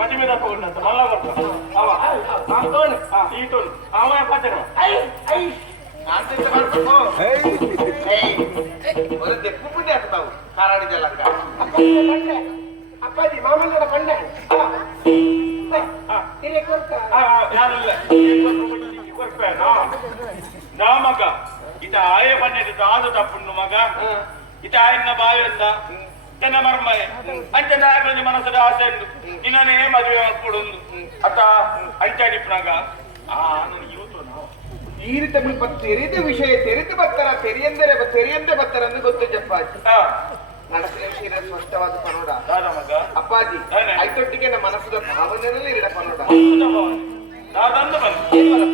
ಮದಿ ಮೇಲೆ ಹಾಕೊಂಡಂತ ಮಲ್ಲಾಗಪ್ಪ ಅವ ಅವನು ಈತನು ಅವ ಪಾಚನ ಐ ಐ. ನಾಚಿಕೆ ಮಾಡ್ಬೇಕು. ಐ ಐ ಬರದೆ ಕುಪ್ಪುಡಿ ಹಾಕ್ತಾವು ಹಾರಾಡಿದೆಲ್ಲ ಅಪ್ಪಾಜಿ ಮಾಮನೋಡ ಬಂಡೆ. ಯಾರಲ್ಲ? ಕೊರ್ಪೇನಾ ನಾ ಮಗ. ಇತ ಆಯ ಬಂಡೆ ಆದ ತಪ್ಪು ಮಗ. ಇತ ಆಯ್ನ ಬಾಯಿಂದ. ಎನ್ನ ಮರ್ಮಯ ಅಂಚೆ ನಾಯಕನ ಮನಸ್ಸದ ಆಸೆ ಇನ್ನೇ ಇನ್ನನೇ ಮದುವೆ ಕೊಡುಂದು ಅತ್ತ ಅಂಚಾಡಿಪ್ನಾಗ ಆ ನಾನು ಇವತ್ತು ನಾವು ಈ ರೀತಿ ಬಿಲ್ಪ ತೆರೆದ ವಿಷಯ ತೆರೆದು ಬರ್ತಾರ ತೆರೆಯಂದರೆ ತೆರೆಯಂದೆ ಅಂದ್ರೆ ಗೊತ್ತು ಜಪ್ಪಾಜಿ ಮನಸ್ಸಿನ ವಿಷಯ ಸ್ಪಷ್ಟವಾದ ಪನೋಡ ಅಪ್ಪಾಜಿ? ಐತೊಟ್ಟಿಗೆ ನಮ್ಮ ಮನಸ್ಸದ ಭಾವನೆಯಲ್ಲಿ ಇರಡ ಪನೋಡ ದಾದಂದು ಬಂದು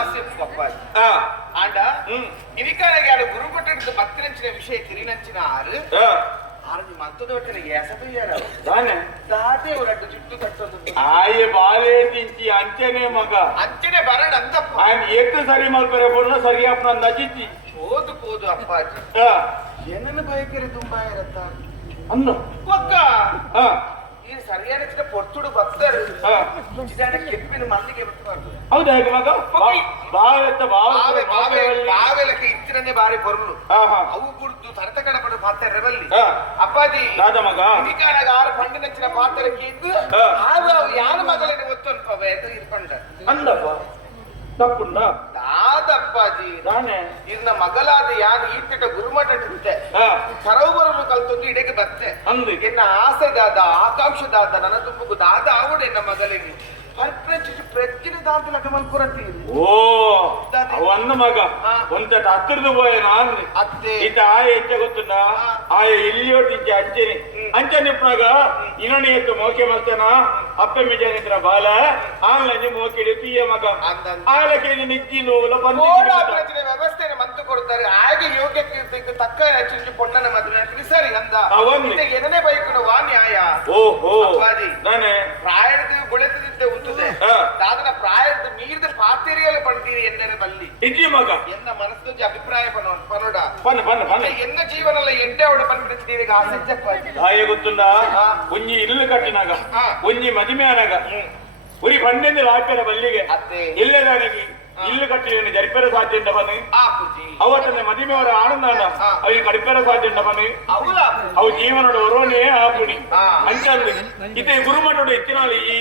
ಸಾರ ಆಸೆ ಇತ್ತು ಅಪ್ಪಾಜಿ ಆ ಆಂಡ ಹ್ಮ್. ಇರಿಕಾರಿಗೆ ಆಡು ಗುರು ಕೊಟ್ಟಿದ್ದು ಬತ್ತಿನಂಚಿನ ವಿಷಯ ತಿರಿನಂಚಿನ ಆರು ಆ ಆರು ನಿಮ್ಮ ಅಂತದ ಒಟ್ಟಿನ ಎಸದು ಯಾರು ದಾನೆ ದಾದೆ ಅವರಡ್ಡು ಜುಟ್ಟು ಕಟ್ಟೋದು ಆಯೆ ಬಾಲೆ ದಿಂಚಿ ಅಂಚನೆ ಮಗ ಅಂಚನೆ ಬರಣ ಅಂತಪ್ಪ ఆయన ఎత్తు సరి మల్పరే పొన్న సరి అప్పుడు నచ్చించి ಓದು ಕೋದು ಅಪ್ಪಾಜಿ ಏನನ್ನು ಬಯಕೆರೆ ತುಂಬಾ ಇರತ್ತ అన్న ಒಕ್ಕ ശരീരത്തിന്റെ പൊറത്തൂട് ഭക്തര് ഇതാണ് കെപ്പിന് മണ്ണിക്ക് ಹೌದಾ ಇವಾಗ ಭಾವದ ಭಾವ ಭಾವೆಲಕ್ಕೆ ಇತ್ತಿರನೇ ಬಾರಿ ಬರಲು ಅವು ಕುಡ್ದು ತರತ ಕಡಪಡು ಪಾತ್ರ ಬಲ್ಲಿ ಅಪ್ಪಾಜಿ ರಾಜ ಮಗ ಅಧಿಕಾರಾಗ ಆರು ಪಂಡು ನೆಚ್ಚಿನ ಪಾತ್ರಕ್ಕೆ ಇದ್ದು ಆಗ ಯಾರ ಮಗಳಿಗೆ ಗೊತ್ತು ಅಲ್ಪ ಬೇಗ ಇರ್ಕೊಂಡ ಅಂದಪ್ಪ ತಪ್ಪುಂಡ? ಆದಪ್ಪಾಜಿ ನಾನೇ. ಇನ್ನ ಮಗಲಾದ ಯಾನು ಈತಿಟ ಗುರುಮಠಿರುತ್ತೆ ಸರೋವರನ್ನು ಕಲ್ತೊಂದು ಇಡೆಗೆ ಬರ್ತೆ ಅಂದು ಎನ್ನ ಆಸೆದಾದ ಆಕಾಂಕ್ಷದಾದ ನನ್ನ ತುಂಬುಗು ದಾದ ಆವಡೆ ನನ್ನ ಮಗಲಿಗೆ ಪ್ರಜ್ಞೆ ದಾಂತಲ ಕಮಲ್ಪುರತಿ ಓ ಅವನ್ನ ಮಗ. ಒಂದಟ ಹತ್ತಿರದು ಹೋಯ ನಾನು. ಅತ್ತೆ. ಇತ ಆಯ ಹೆಚ್ಚ ಗೊತ್ತುಂಡ? ಆಯ ಎಲ್ಲಿಯೋ ಇಜ್ಜೆ ಅಂಚನೆ ಅಂಚನೆ ಇಪ್ಪನಾಗ ಇನ್ನೊಂದು ಮೋಕೆ ಮಲ್ತೇನಾ ಅಪ್ಪ ಮಿಜಾನಿದ್ರ ಬಾಲ ಆನ್ಲೈನ್ ಮೋಕೆಡಿ ತೀಯ ಮಗ. ಅಂದಂತ. ಆಲಕ್ಕೆ ನಿಜ್ಜಿ ನೋವುಲ ಬಂದು ವ್ಯವಸ್ಥೆಯನ್ನು ಮಂತು ಕೊಡ್ತಾರೆ. ಹಾಗೆ ಯೋಗ್ಯಕ್ಕೆ ಇರ್ತಿತ್ತು ತಕ್ಕ ಹಚ್ಚಿ ಪೊಣ್ಣನ ಮದುವೆ ಸರಿ ಅಂದ. ಅವನ್ನಿ. ಇದು ಏನನೇ ಬೈಕೊಂಡು ವಾ ನ್ಯಾಯ. ಓಹೋ ಅಪ್ಪಾಜಿ. ನಾನೇ. ಪ್ರಾಯದ ಗುಳೆತದಿದ್ದೆ ಉಂಟದೆ. ದಾದನ ಪ್ರಾಯದ ಮೀರಿದ ಪಾತೆರಿಯಲ್ಲಿ ಪಡ್ತೀರಿ ಎಂದರೆ ಬಲ್ಲಿ. ಇಜ್ಜಿ ಮಗ. ಎನ್ನ ಮನಸ್ಸು ಅಭಿಪ್ರಾಯ ಪನೋ ಪನೋಡ ಪನ್ನ ಪನ್ನ ಪನ್ನ ಎನ್ನ ಜೀವನಲ್ಲ ಎಂಟೆ ಅವಡ ಪನ್ಪಿಡ್ತೀರಿ ಆಸಜ್ಜಪ್ಪ ದಾಯ ಗೊತ್ತುಂಡ ಹಾ. ಒಂಜಿ ಇಲ್ಲು ಕಟ್ಟಿನಾಗ. ಒಂಜಿ ಮದಿಮೆ ಅನಾಗ. ಉರಿ ಬಂಡೆಂದು ಲಾಪ್ಯರ ಬಲ್ಲಿಗೆ ಅತ್ತೆ. ನನಗೆ ಇಲ್ಲಿ ಕಟ್ಟಿ ಜರಿಪೆರ ಸಾಧ್ಯ ಉಂಡ ಬನ್ನಿ ಅವತ್ತ ಅವತ್ತನ್ನ ಮದಿಮೆಯವರ ಆನಂದ ಹಾ. ಅవి ಕಡಿಪೆರ ಸಾಧ್ಯ ಉಂಡ ಬನ್ನಿ ಅವು ಜೀವನೋಡು ಒರೋನೇ ಆಪುಣಿ ಹಾ. ಅಂಚಂದು ಇತ್ತೆ ಗುರುಮಠೋಡು ಹೆಚ್ಚಿನಾಲಿ ಈ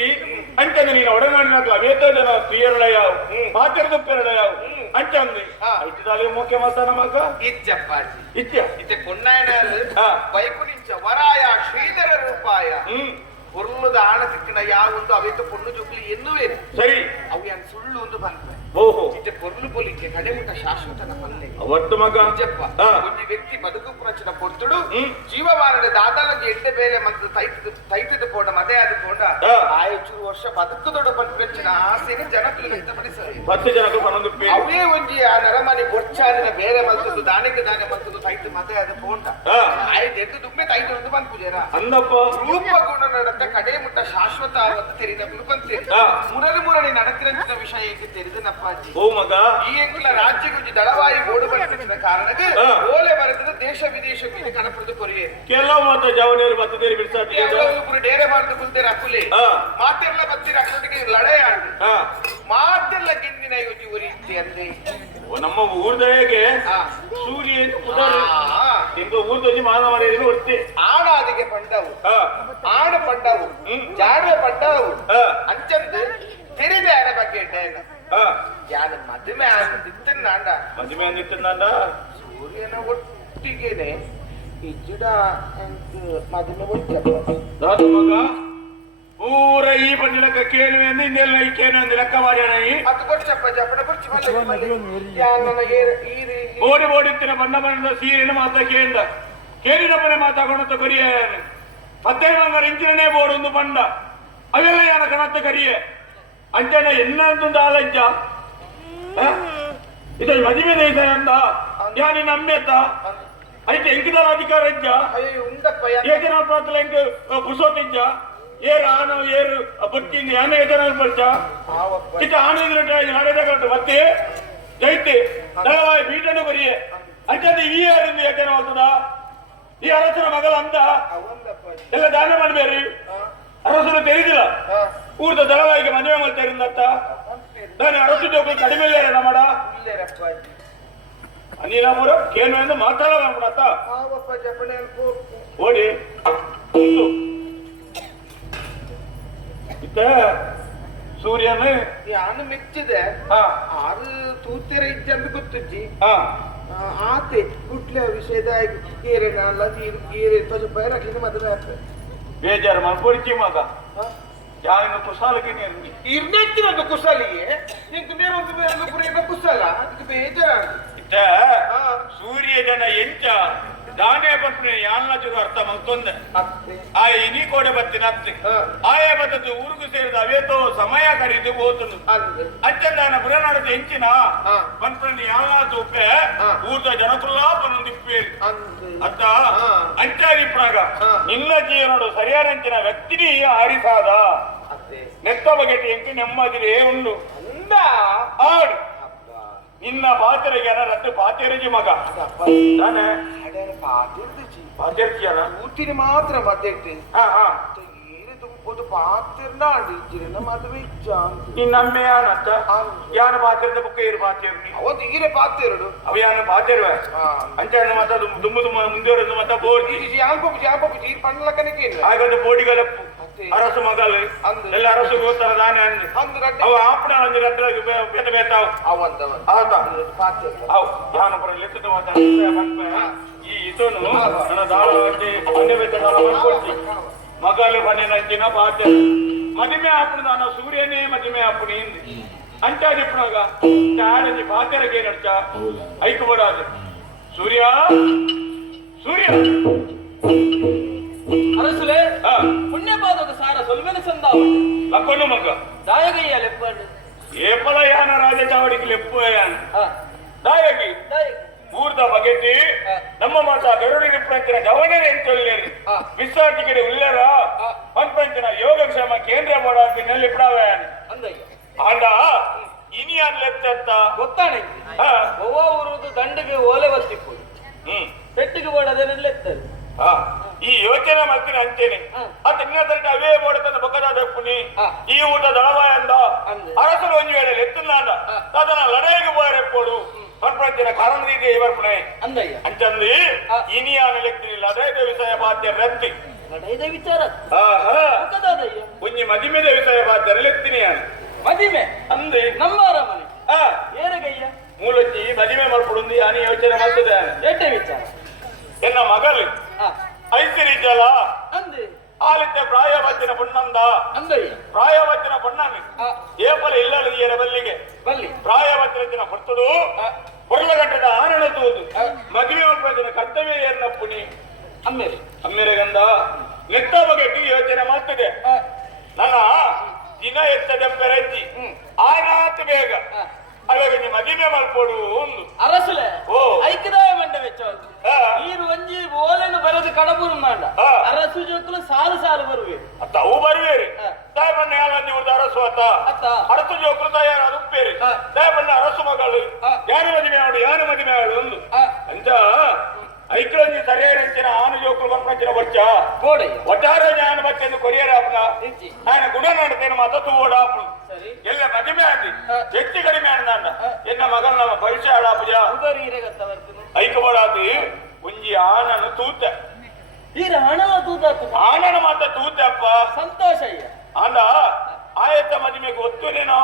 ಅಂಚಂದು ನೀನು ಒಡನಾಡಿನಾಗ ಅವೇತ ಜನ ಪ್ರಿಯರಳಯಾವು ಪಾತ್ರದ ಪ್ರಿಯರಳಯಾವು ಅಂಚಂದು ಹಾ. ಇಟ್ಟಿದಾಲಿ ಮುಖ್ಯ ಮಾತಾನ ಮಗ? ಇಜ್ಜಪ್ಪಾಜಿ ಇತ್ಯ. ಇತ್ತೆ. ವೈಕುಣಿಂಚ ವರಾಯ ಶ್ರೀಧರ ರೂಪಾಯ. ಪೊರ್ಲುದ ಆಣ ಸಿಕ್ಕಿನ ಯಾವೊಂದು ಅವಿತ ಪೊಣ್ಣು ಜುಗ್ಲಿ ಎನ್ನುವೇನು ಸರಿ. ಅವು ಯಾನ್ ಸುಳ್ಳು ಒಂದು ಬಂದ್ವೆ. ಓಹೋ. ಇತ್ತೆ ಪೊರ್ಲು ಪೊಲಿಕ್ಕೆ ಕಡೆಮುಟ್ಟ ಶಾಶ್ವತನ ಪಲ್ಲೆ ಅವತ್ತು ಮಗ. ನಿಜಪ್ಪ. ಒಂದು ವ್ಯಕ್ತಿ ಬದುಕು ಪ್ರಚನ ಕೊಡ್ತುಡು. ಹ್ಮ್. ಜೀವಮಾನದ ದಾದಾಲಂಗೆ ಎಡ್ಡೆ ಬೇಲೆ ಮಂತ್ರ ತೈತದ ತೈತದ ಪೋಂಡ ಮದೆ ಆದ ಪೋಂಡ ಹಾ. ಆಯಚೂರು ವರ್ಷ ಬದುಕುದೊಡು ಪ್ರಚನ ಆಸೆಗೆ ಜನಕ್ಕೆ ವ್ಯಕ್ತಪಡಿಸಲಿ ಹತ್ತು ಜನಕ್ಕೆ ಪನ್ನೊಂದು ಪೇರು ಅವೇ ಒಂಜಿ ಆ ನರಮನೆ ಬೊಚ್ಚಾದಿನ ಬೇರೆ ಮಲ್ತದ್ದು ದಾನಿಗೆ ದಾನೆ ಮಲ್ತದ್ದು ತೈತು ಮದೆ ಆದ ಪೋಂಡ. ಆಯ್ತು ಎದ್ದು ದುಮ್ಮೆ ತೈತು ಒಂದು ಬಂದ್ ಪೂಜೆರ ಅಂದಪ್ಪ. ರೂಪ ಗುಣ ನಡತ ಕಡೆ ಮುಟ್ಟ ಶಾಶ್ವತ ಅವತ್ತು ತೆರಿದ ಹಾ. ಮುರಳಿ ಮುರಳಿ ನಡತಿರಂಚಿನ ವಿಷಯ ಏಕೆ ತೆರೆದನಪ್ಪಾಜಿ ಓ ಮಗ. ಈ ಎಂಕುಲ ರಾಜ್ಯ ಗುಂಜಿ ದಳವಾಯಿ ಓಡು ಬರ್ತಿದ್ದ ಕಾರಣಕ್ಕೆ. ಓಲೆ ಬರೆದ ದೇಶ ವಿದೇಶಕ್ಕೆ ಕನಪಡೆದು ಕೊರಿಯೆ. ಕೆಲವು ಮಾತ್ರ ಜವನಿಯರು ಬತ್ತದೇರಿ ಬಿಡ್ಸಾತಿ ಪುರಿ ಡೇರೆ ಬಾರದು ಅಕ್ಕುಲೆ ಹಾ. ಮಾತೆಲ್ಲ ಬತ್ತಿರ ಅಕ್ಕೊಟ್ಟಿಗೆ ಲಡೆಯಾಡಿ ಮಾತೆಲ್ಲ ಗಿಂದಿನ ಯೋಜಿ ಉರಿ ಇತ್ತೆ ಅಂದೆ. ಓ, ನಮ್ಮ ಊರ್ದಯಗೆ ಹಾ. ಸೂರ್ಯ ಎಂದು ಊರ್ದಲ್ಲಿ ಮಾನವರೆಯನ್ನು ಒತ್ತೆ ಆಡ ಅದಕ್ಕೆ ಪಂಡವು. ಆಡ ಪಂಡವು. ಜಾಡ್ವೆ ಪಂಡವು. ಅಂಚಂದು ತೆರಿದೆ ಆಡ ಬಗ್ಗೆ ಯಾರು ಮದುವೆ ಆಗುತ್ತಿತ್ತು ನಾಂಡ. ಮದುವೆ ಅಂದಿತ್ತಂದ ಸೂರ್ಯನ ಒಟ್ಟಿಗೆನೆ ಈ ಅಂತ ಮದುವೆ ಮಗ. ಪೂರ ಈ ಬಂದಿಲಕ್ಕ ಕೇಳುವೆ ಅಂದ್ರೆ ಇನ್ನೆಲ್ಲ ಈ ಕೇಳು ಅಂದ್ರೆ ಲೆಕ್ಕ ಮಾಡ್ಯಾನ ಈ ಅದು ಕೊಡ್ಚಪ್ಪ ಜಪ್ಪನ ಕೊಡ್ಚಿ ಮನೆ ಯಾನ್ ನನಗೆ ಈರಿ ಓಡಿ ಓಡಿತ್ತಿನ ಬಣ್ಣ ಬಣ್ಣದ ಸೀರಿನ ಮಾತ ಕೇಂದ ಕೇಳಿನ ಪನೆ ಮಾತಾಕೊಂಡಂತ ಕೊರಿಯ ಹತ್ತೈದು ಮಂಗರ ಇಂಚಿನೇ ಬೋರ್ಡ್ ಒಂದು ಬಂಡ ಅವೆಲ್ಲ ಯಾನ ಕಣತ್ತ ಕರಿಯೆ ಅಂಚನ ಎನ್ನೊಂದು ಆಲಜ್ಜ ಇದು ಮದುವೆ ಇದೆ ಅಂದ ಯಾನಿ ನಮ್ಮೆತ್ತ అయితే ఎంకిదాల అధికారజ్జ ಅಯ್ಯೋ ಉಂಡಪ್ಪ ಯಾನ್ ఏదైనా ప్రాంతాల ఎంక పుసోతింజ ಏರು ಆನು ಏರು ಬುಟ್ಟಿಂಗ್ ಏನೇ ಇದ್ದಾನೆ ಅನ್ಪಡ್ಚ ಚಿಕ್ಕ ಆನು ಇದ್ರೆ ನಡೆದ ಮತ್ತೆ ಜೈತಿ ದಳವಾಯಿ ಬೀಟನು ಬರೀ. ಅಂಚಂದ ಈ ಯಾರಿಂದ ಯಾಕೇನ ಹೋಗ್ತದ ಈ ಅರಸರ ಮಗಳ ಅಂತ ಎಲ್ಲ ದಾನ ಮಾಡಬೇರಿ ಅರಸರು ತೆರೀದಿಲ್ಲ ಊರ್ದ ದಳವಾಗಿ ಮದುವೆ ಮಾಡ್ತಾ ಇರಂದತ್ತ ನಾನು ಅರಸು ಜೋಕು ಕಡಿಮೆ ಇಲ್ಲ ಏನ ಮಾಡ? ಅನಿರಾಮುರ ಕೇನು ಎಂದು ಮಾತಾಡಲ್ಲ ಅತ್ತ ಓಡಿ. ಸೂರ್ಯನು. ಯಾನು ಮೆಚ್ಚಿದೆ? ಹಾ. ಆರು ತೂತಿರ ಅಂತ ಗೊತ್ತಿಜ್ಜಿ. ಹಾ. ಆತೆ ಕುಟ್ಲೆ ವಿಷಯದ ಏರೇನ ಅಲ್ಲ ಗೀರೆ ತೊಜ ಪೈರ ಹಾಕಿದ್ರೆ ಮದುವೆ ಆಗ್ತದೆ ಬೇಜಾರು ಮಾಡ್ಕೊಳ್ತಿ ಮಗ. ಯಾರಿನ ಕುಶಾಲಕ್ಕೆ ನೀರು ಕುಶಾಲಿಗೆ ನಿಂತು ನಿಂಗೆ ನೇರೊಂದು ಬೇರೆ ಪುರೇನ ಕುಶಲ ಅದಕ್ಕೆ ಬೇಜಾರು. ಸೂರ್ಯ ಜನ ಎಂಚ ದಾನೆ ಪತ್ನಿ ಜೊತೆ ಅರ್ಥ ಮಂತೊಂದೆ ಆಯ ಇನಿ ಕೋಡೆ ಬತ್ತಿನ ಅತ್ತೆ. ಆಯ ಬದ್ದು ಊರುಗು ಸೇರಿದ ಅವೇತೋ ಸಮಯ ಕರೀತು ಹೋತನು ಅಚ್ಚಂದಾನ ಬುರನಾಡದ ಹೆಂಚಿನ ಯಾಲ್ನ ತುಪ್ಪೆ ಹಾ. ಊರ್ದ ಜನಕುಲ್ಲ ಬಂದಿಪ್ಪೇರಿ. ಅತ್ತ? ಹಾ. ನಿನ್ನ ಜೀವನಡು ಸರಿಯಾದಂಚಿನ ವ್ಯಕ್ತಿನಿ ಆರಿಸಾದ. ನೆತ್ತ ಬಗೆಟಿ ಹೆಂಚಿ ನೆಮ್ಮದಿರೇ ಉಂಡು. ಅಂದ? ಆಡು ನಿನ್ನ ಪಾತ್ರೆಗೆ ರದ್ದು ಪಾತೆರಜಿ ಮಗ. ತಾನೆ? ಪಾತೆರ್ಚಿಯನ ಊತಿನ ಮಾತ್ರ ಮದ್ದೆ ಹಾ ಹಾ. ಪಾತಿರ್ನ ಅಂಡಿಜ್ಜಿನ ಮದುವೆ ಇಜ್ಜ ಅಂತ ನಿನ್ನ ಅಮ್ಮೆ ಯಾನತ್ತ ಯಾನ ಪಾತ್ರದ ಬುಕ್ಕ ಇರು ಪಾತೆರ್ನಿ ಅವತ್ತು ಈರೆ ಪಾತಿರಡು ಅವ ಯಾನ ಪಾತೆರ್ವೆ ಹಾ. ಅಂಚನ ಮತ ದುಮ್ಮ ದುಮ್ಮ ಮುಂದುವರೆದು ಮತ ಬೋರ್ಗಿ. ಇದು ಯಾನ್ಪು ಯಾನ್ಪು ಜೀರ್ ಪಂಡ್ಲಕ್ಕನಕ್ಕೆ ಇಲ್ಲ. ಆಗೊಂದು ಅತ್ತೆ. ಅರಸು ಮಗಲು ಅಂದು. ಎಲ್ಲ ಅರಸು ಗೋತ್ತರ ದಾನೆ ಅಂದು ಅಂದು ರಡ್ಡೆ ಅವ ಆಪಣ ಅಂದು ರಡ್ಡ ಬೇತ ಬೇತಾವ್ ಅವಂದವ ಆತ ಪಾತಿರ ಅವ್ ಯಾನ ಪರ ಲೆಕ್ಕದ ಮಾತಾಡ್ತಾರೆ ಮನ್ಪೆ ಈ ಇತನು ನನ್ನ ದಾಳ ಅಂಟಿ ಅನ್ಯ ಬೇತನ ಬಂದ್ಕೊಳ್ತಿ ಮಗಲು ಬನ್ನಿನ ಅಂಚಿನ ಪಾತೆ ಮದುವೆ ಆಪಣ ನಾನು ಸೂರ್ಯನೇ ಮದುವೆ ಆಪಣಿ ಇಂದು ಅಂಚಾದಿ ಇಪ್ಪಣಾಗ ಚಾಡಂಜಿ ಪಾತೆರಗೆ ನಡ್ಚ ಐಕು ಬಡಾದು ಸೂರ್ಯ లప్పన్న మగ్గ దాయగయ్యా లెప్పండి ఏపలయాన రాజచావడికి లెప్పయాన దాయగి ಮೂರ್ದ ಬಗೆತಿ. ನಮ್ಮ ಮಾತ ಗರುಡಿನ ಪಂಚನ ಗವರ್ನರ್ ಎಂತೊಲ್ಲೇರಿ ವಿಸಾರ್ತಿ ಕಡೆ ಉಳ್ಳರ? ಪಂಪಂಚನ ಯೋಗಕ್ಷೇಮ ಕೇಂದ್ರ ಮಾಡಾತಿ ನಲ್ಲಿ ಪ್ರಾವ್ಯಾನ ಅಂದ ಇನಿಯಾನ್ ಲೆತ್ತ ಗೊತ್ತಾಣೆ ಒವ್ವ ಊರುದು ದಂಡಿಗೆ ಓಲೆ ಬರ್ತಿಪ್ಪು ಪೆಟ್ಟಿಗೆ ಓಡದೆ ಲೆತ್ತದು. ಈ ಊಟ ದಳವಾಯಂದ ಅಂದೆ. ಅರಸರು ಒಂಜಿ ವೇಳೆ ಎತ್ತುನಾಂದ ಅಂದ ಅದನ್ನ ಲಡೆಗೆ ಬೋರೆಪ್ಪೋಡು ಪರ್ಪಂಚಿನ ಕಾರಣ ರೀತಿ ಇವರ್ಪಣೆ ಅಂದಯ್ಯ. ಅಂಚಂದಿ ಆ. ಇನಿಯಾನ ಲೆಕ್ಕನಿಲ್ಲ ಅದೇ ವಿಷಯ ಬಾಧ್ಯ ಮುಖದಾದಯ್ಯ ಒಂಜಿ ಮದಿಮೆದ ವಿಷಯ ಬಾಧ್ಯ ಅಂತ. ಮದಿಮೆ? ಅಂದೆ. ನಮ್ಮ ಅರಮನೆ. ಏನಗಯ್ಯ? ಮೂಲಜ್ಜಿ ಮದಿಮೆ ಮಾಡ್ಕೊಡುಂದು ಅನಿ ಯೋಚನೆ ಮಾಡ್ತದೆ ಎಡ್ಡೆ ವಿಚಾರ. ಎನ್ನ ಮಗಳು ಆ, ಐಸಿರಿ ಜಲ ಅಂದೆ. ಆಲಿತ್ಯ ಪ್ರಾಯವತ್ತಿನ ಪುಣ್ಣಂದ ಅಂದಯ್ಯ ಪ್ರಾಯವತ್ತಿನ ಪುಣ್ಣನು ಏಪಲ ಇಲ್ಲಳಿಯರ ಬಲ್ಲಿಗೆ. ಬಲ್ಲಿ. ಪ್ರಾಯವತ್ತಿನ ದಿನ ಆ, ಹೊರಲಗಟ್ಟದ ಆನಣ ತೂದು ಆ. ಮದುವೆ ಮಲ್ಪದಿನ ಕರ್ತವ್ಯ ಏರ್ನ ಪುಣಿ ಅಮ್ಮೇಲೆ ಅಮ್ಮೆರೆಗಂದ ನೆತ್ತ ಬಗೆಟ್ಟು ಯೋಚನೆ ಮಾಡ್ತದೆ. ನನ್ನ ದಿನ ಎತ್ತದೆ ಪೆರಜ್ಜಿ. ಆಯ್ನಾತು ಬೇಗ. ಹಾಗಾಗಿ ನಿಮ್ಮ ಮದುವೆ ಮಾಡ್ಕೊಡು ಒಂದು. ಅರಸಲೆ ಓ. ಐಕ್ಯದಾಯ ಮಂಡ ವೆಚ್ಚವಂತ ನೀರು ಒಂಜಿ ಓಲೆನು ಬರದು ಕಡಬೂರು ಮಾಡ. ಅರಸು ಜೋಕುಲು ಸಾಲು ಸಾಲು ಬರುವೆ. ಅತ್ತ ಅವು ಬರುವೇರಿ. ತಾಯಿ ಬಣ್ಣ ಯಾವನ್ನ ಇವ್ರದ್ದು ಅರಸು ಅತ್ತ? ಅರಸು ಜೋಕುಲು ತಯಾರು ಅರುಪ್ಪೇರಿ ತಾಯಿ ಬಣ್ಣ ಅರಸು ಮಗಳು. ಯಾರು ಮದುವೆ ಮಾಡು ಯಾರು ಮದುವೆ ಮಾಡು ಒಂದು ಅಂತ ಐಕ್ಲೊಂಜಿ ಸರಿಯಾರಂಚಿನ ಆನು ಜೋಕುಲು ಬಂಪಂಚಿನ ಬಚ್ಚ. ಒಟ್ಟಾರೆ ಜ್ಞಾನ ಬಚ್ಚೆಂದು ಕೊರಿಯರ ಆಪ್ನ. ಆಯನ ಗುಣ ನಡೆದೇನು ಮಾತ ತೂಡ ಆಪ್ನು ಎಲ್ಲ ಮದಿಮೆ ಆದಿ ಆ. ಹೆಚ್ಚು ಕಡಿಮೆ ಅಂದಂಡ ಆ. ಎನ್ನ ಮಗನ ನಮ್ಮ ಭವಿಷ್ಯ ಹಾಳಾಪುಜ ಐಕಬಡಾದಿ ಒಂಜಿ ಆನನು ತೂತ. ಈರ ಹಣ ತೂತ ಆನನ ಮಾತ ತೂತೆ ಅಪ್ಪ ಸಂತೋಷ ಅಯ್ಯ. ಅಂದ ಆಯತ ಮದಿಮೆಗೆ ಒತ್ತುನೇನೋ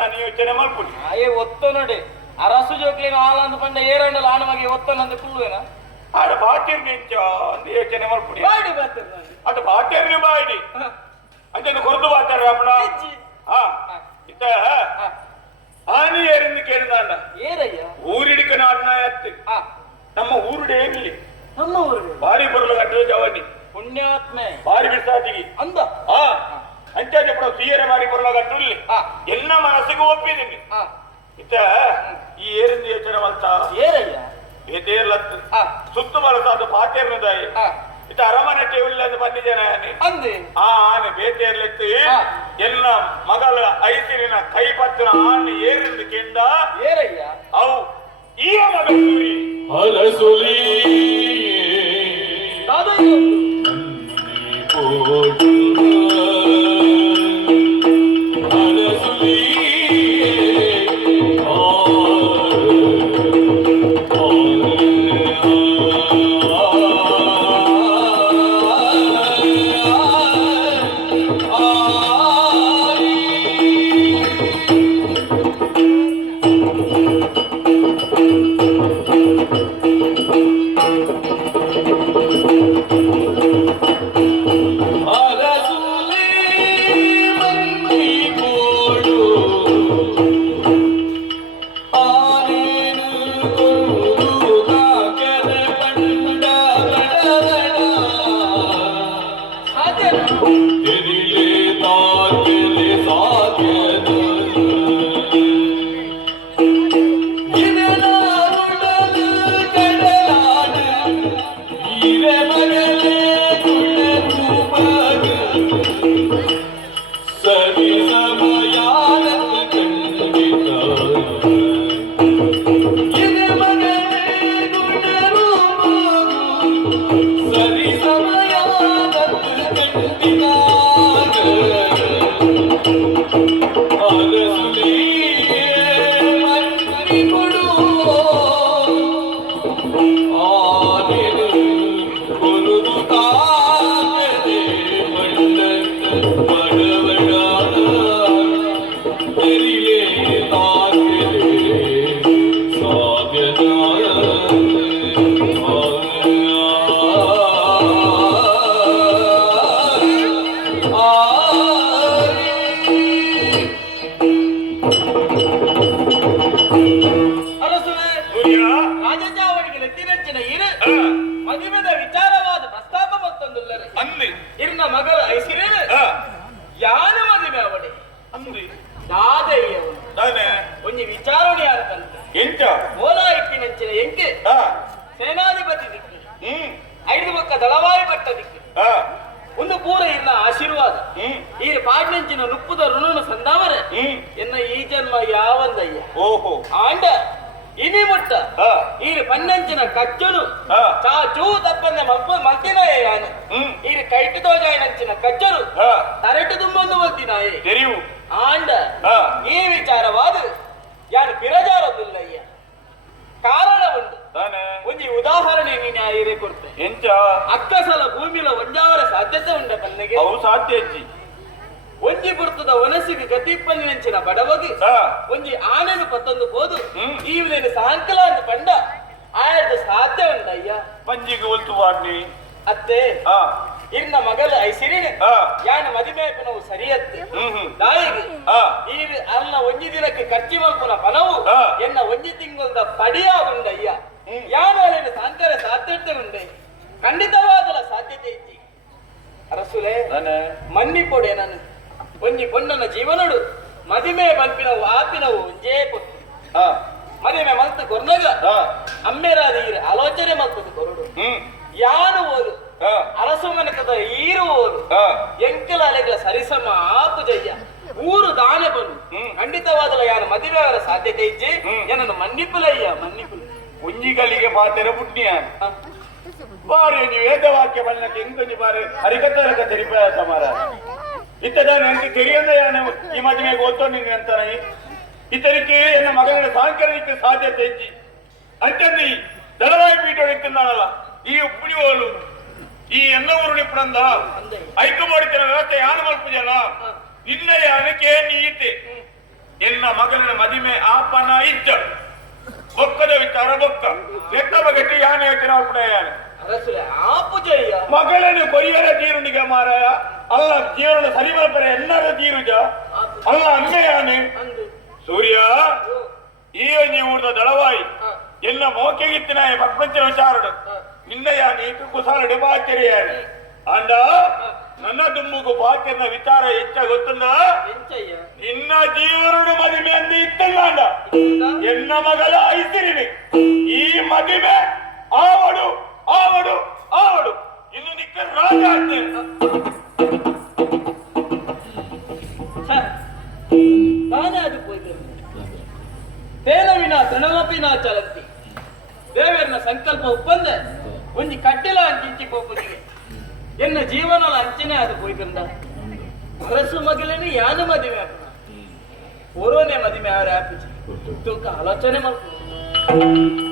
ಅನಿ ಯೋಚನೆ ಮಲ್ಪುಡಿ ಆಯೇ ಒತ್ತು ನೋಡಿ. ಅರಸು ಜೋಕ್ಲಿನ ಆಲಂದು ಪಂಡ ಏರಂಡಲ ಆಣ ಮಗೆ ಒತ್ತನಂದು ಕುಳ್ಳುವೇನ ಆಡ ಬಾಟಿರ್ ನಿಂಚ ಅಂತ ಯೋಚನೆ ಮಲ್ಪುಡಿ ಬಾಡಿ ಬರ್ತದೆ ಅದು ಬಾಟಿರ್ನಿ ಬಾಯಿಡಿ ಅಂಚೆಂದು ಕೊರ್ದು ಬಾಟಾರ ಅಪ್ಪಣ ಇತ್ತ ಆನೆ ಏರಿಂದ ಕೇಳಿದಾಂಡ. ಏರಯ್ಯ? ಊರಿಡಿಕ ನಾಡಿನ ಎತ್ತಿ ಹಾ. ನಮ್ಮ ಊರುಡೆ ಏನಿಲ್ಲ ನಮ್ಮ ಊರಿಗೆ ಬಾರಿ ಬರಲು ಕಟ್ಟುವ ಜವಾನಿ ಪುಣ್ಯಾತ್ಮೆ. ಬಾರಿ ಬಿಡ್ಸಾದಿಗಿ. ಅಂದ? ಆ ಅಂಚಾಜೆ ಪಡ ಸೀರೆ ಬಾರಿ ಬರಲು ಕಟ್ಟುಲ್ಲಿ ಆ. ಎಲ್ಲ ಮನಸ್ಸಿಗೆ ಒಪ್ಪಿದ್ದೀನಿ. ಇತ್ತ ಈ ಏರಿಂದ ಯೋಚನೆ ಮಾಡ್ತ ಏರಯ್ಯ ಬೇತೇರ್ಲತ್ತು ಹಾ. ಸುತ್ತು ಬಲಸಾದ ಪಾತೇರ್ನದಾಯಿ ಇತ್ತ ಅರಮನೆ ಟೇಬಲ್ ಬಂದಿದ್ದೇನೆ ಅಂದೆ? ಆ ಆನೆ ಬೇತೇರ್ಲೆತ್ತು ಆ. ಎಲ್ಲ ಮಗಳ ಐಸಿರಿನ ಕೈ ಪತ್ತಿನ ಆನೆ ಏರಿಂದ ಕೆಂಡ ಏರಯ್ಯ ಅವು ಈ ಮಗ ಪೂರ ಇನ್ನ ಆಶೀರ್ವಾದ ಈ ಪಾಡ್ನಂಚಿನ ನುಪ್ಪುದ ಋಣನ ಸಂದಾವರೆ. ಎನ್ನ ಈ ಜನ್ಮ ಯಾವಂದಯ್ಯ? ಓಹೋ. ಆಂಡ ಇನಿ ಮುಟ್ಟ. ಈರು ಪನ್ನಂಚಿನ ಕಚ್ಚುನು. ಹಾ. ಚಾ ಚೂ ತಪ್ಪಂದೆ ಮಲ್ಪ ಮಲ್ತಿನ ಯಾನು. ಹ್ಮ್. ಈರು ಕೈಟು ತೋಜಾಯನಂಚಿನ ಕಚ್ಚರು ಹಾ. ತರಟು ತುಂಬೊಂದು ಒತ್ತಿನಾಯೆ ತೆರಿವು. ಆಂಡ ಹಾ. ಈ ಅವು ಸಾಧ್ಯ ಅಜ್ಜಿ. ಒಂಜಿ ಗುರ್ತದ ಒನಸಿಗೆ ಗತಿಪ್ಪನ್ನಿನಂಚಿನ ಬಡವಗಿ ಹಾ. ಒಂಜಿ ಆನೆನು ಪತ್ತೊಂದು ಹ್ಮ್. ಈವನೇನು ಸಾಯಂಕಾಲ ಅಂತ ಪಂಡ ಆಯದ್ದು ಸಾಧ್ಯ ಉಂಡಯ್ಯ ಪಂಜಿಗೆ ಒಲ್ತು ವಾಡ್ನಿ ಅತ್ತೆ ಹಾ. ಇನ್ನ ಮಗಲೆ ಐಸಿರಿನೆ ಹಾ. ಯಾನ ಮದಿಮೆ ನಾವು ಸರಿಯತ್ತೆ. ದಾಯಿಗೆ ಹಾ. ಈ ಅಲ್ಲ ಒಂಜಿ ದಿನಕ್ಕೆ ಖರ್ಚಿ ಮಲ್ಪುನ ಫಲವು ಹಾ. ಎನ್ನ ಒಂಜಿ ತಿಂಗಳದ ಪಡಿಯ ಉಂಡಯ್ಯ. ಯಾನ ಸಾಂಕರ ಸಾಧ್ಯತೆ ಉಂಡೆ ಖಂಡಿತವಾದ ಅರಸುಲೆ ತಾನೆ ಮನ್ನಿ ಕೊಡೆ ನಾನು. ಒಂಜಿ ಪೊಂಡನ ಜೀವನಡು ಮದಿಮೆ ಬಲ್ಪಿನವು ಆಪಿನವು ಹಾ. ಮದಿಮೆ ಮಲ್ತು ಕೊರ್ನಗ ಹಾ. ಅಮ್ಮೆರಾದ ಈರು ಆಲೋಚನೆ ಮಲ್ತದು ಕೊರಡು ಯಾನು ಓದು? ಹಾ. ಅರಸು ಮನಕದ ಈರು ಓದು. ಹಾ. ಎಂಕಲ ಅಲೆಗಳ ಸರಿಸಮ ಆಪು ಜಯ್ಯ. ಊರು ದಾನೆ ಬಂದು. ಖಂಡಿತವಾದಲ ಯಾನ ಮದುವೆ ಅವರ ಸಾಧ್ಯತೆ ಇಜ್ಜಿ. ಏನನ್ನು ಮನ್ನಿಪುಲಯ್ಯ ಮನ್ನಿಪುಲ. ಉಂಜಿಗಲಿಗೆ ಪಾತೆರ ಪುಟ್ನಿಯ ಬಾರಿ ನೀವು ವೇದವಾಕ್ಯ ಬಣ್ಣಕ್ಕೆ ಎಂಕೊಂಜಿ ಬಾರಿ ಹರಿಕತ್ತರಕ ತೆರಿಪಾಯ ಸಮಾರ ಇತ್ತದ ನನಗೆ ತೆರಿಯಂದ ಯಾನ ಈ ಮದುವೆಗೆ ಒತ್ತೋ ನಿಂಗೆ ಅಂತಾನೆ ಇತರಿಕೆ ಎನ್ನ ಮಗನ ಸಾಂಕರಕ್ಕೆ ಸಾಧ್ಯತೆ ಇಜ್ಜಿ ಅಂಚಂದಿ ದಳವಾಯಿ ಪೀಠ ಇತ್ತಿದ್ದಾನಲ್ಲ ಈ ಉಪ್ಪುಣಿ ಹೋಲು ಈ ಎನ್ನ ಊರು ನಿಪ್ಪುಣಂದ ಐಕ ಮಾಡಿತಿನ ವ್ಯವಸ್ಥೆ ಯಾನ ಮಲ್ಪುಜಲ್ಲ ನಿನ್ನ ಯಾನಕ್ಕೆ ನೀತೆ ಎನ್ನ ಮಗನ ಮದಿಮೆ ಆಪನ ಇಜ್ಜ ಬೊಕ್ಕದ ವಿಚಾರ ಬೊಕ್ಕ ಲೆಕ್ಕ ಬಗೆಟ್ಟು ಯಾನೆ ಹೇಳ್ತೀನಿ ಅಪ್ಪಣ ಯಾನೆ ಅರಸುಲೆ ಆಪು ಜಯ್ಯ ಮಗಳನ್ನು ಕೊರಿಯರ ಜೀರುಣಿಗೆ ಮಾರಾಯ ಅಲ್ಲ ಜೀವನ ಸರಿಮಲ್ಪರೆ ಎಲ್ಲರ ಜೀರುಜ. ಅಲ್ಲ ಅಂದು. ಸೂರ್ಯ ಈ ನೀವು ದಳವಾಯಿ. ಎಲ್ಲ ಮೋಕೆಗಿತ್ತಿನ ಪ್ರಪಂಚ ವಿಚಾರಡು. ನಿನ್ನ ಯಾನೆ ಕುಸಾಲ ಬಾಕೆರೆ ಯಾನೆ ಅಂಡ ನನ್ನ ದುಮ್ಮುಗು ಬಾಕ್ಯನ ವಿಚಾರ ಹೆಚ್ಚ ಗೊತ್ತುಂಡ? ನಿನ್ನ ಜೀವನಡು ಮದುವೆ ಅಂದ ಇತ್ತಲ್ಲ ಅಂಡ ಎನ್ನ ಮಗಳ ಐಸಿರಿನಿ. ಈ ಮದುವೆ ಆವಡು ಆವಡು ಆವಡು ಇನ್ನು ನಿಕ್ಕ ತಾನೇ ಅದು ಹೋಯ್ತು. ತೇನವಿನ ತಣವಪಿನ ಚಲಂತಿ. ದೇವರನ ಸಂಕಲ್ಪ ಒಪ್ಪಂದ ಒಂಜಿ ಕಟ್ಟಿಲ ಅಂಚಿಂಚಿ ಪೋಪುದಿಗೆ. ಎನ್ನ ಜೀವನಲ ಅಂಚನೆ ಅದು ಹೋಯ್ತಂದ. ಅರಸು ಮಗಲೇನು ಯಾನ ಮದುವೆ ಆಪನ ಓರೋನೆ ಮದುವೆ ಆರ ಆಪಿಸಿ ತೂಕ ಆಲೋಚನೆ ಮಾಡ್ಕೊ.